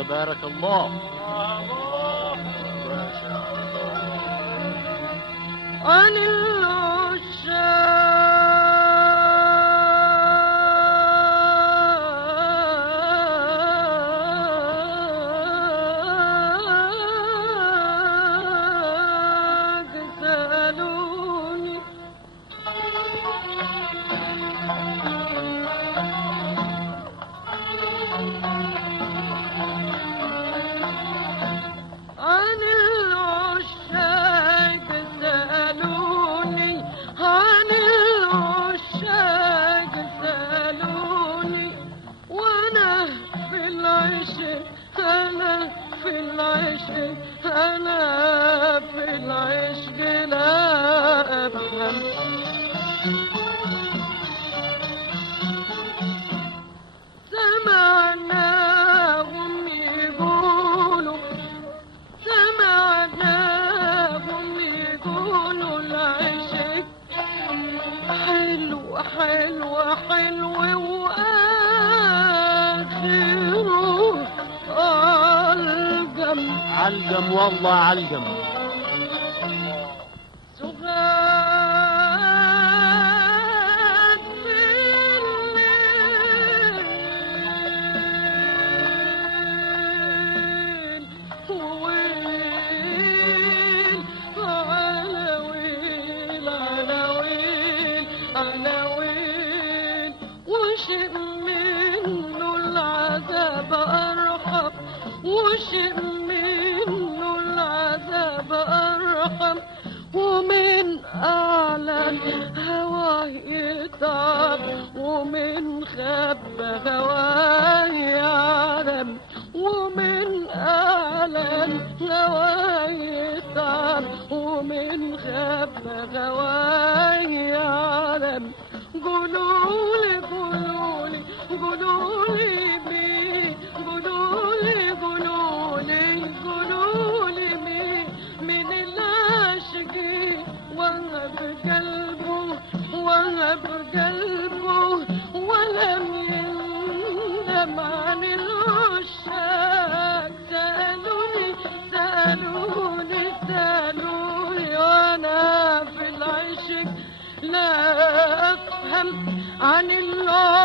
تبارك الله. ما شاء الله. عن العشاق سألوني عن العشاق سألوني عن العشاق سألوني وأنا في العشق أنا في العشق أنا في العشق لا أفهم سمعناهم يقولوا سمعناهم يقولوا العشق حلو حلو حلو وآخره ألقم علقم والله علقم. سغاد في الليل ويل عناويل عناويل عناويل وشئ منه العذاب أرحم وشئ منه العذاب أرحم ومن أعلى هواه يتعب ومن خب هواه يعلم ومن أعلى هواه يتعب ومن خب هواه يعلم قولولي قولولي قولولي مين قولولي قولولي قولولي مين من العاشقين وهب قلبه وهب قلبه ولم يندم عن العشاق سألوني سألوني سألوني وأنا في العشق لا أفهم عن الله